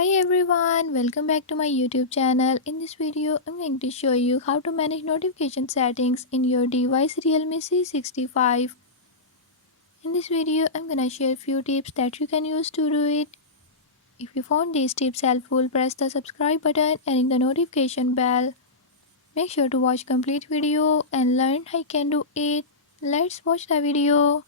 Hi everyone, welcome back to my YouTube channel. In this video, I'm going to show you how to manage notification settings in your device Realme C65. In this video, I'm gonna share few tips that you can use to do it. If you found these tips helpful, press the subscribe button and ring the notification bell. Make sure to watch complete video and learn how you can do it. Let's watch the video.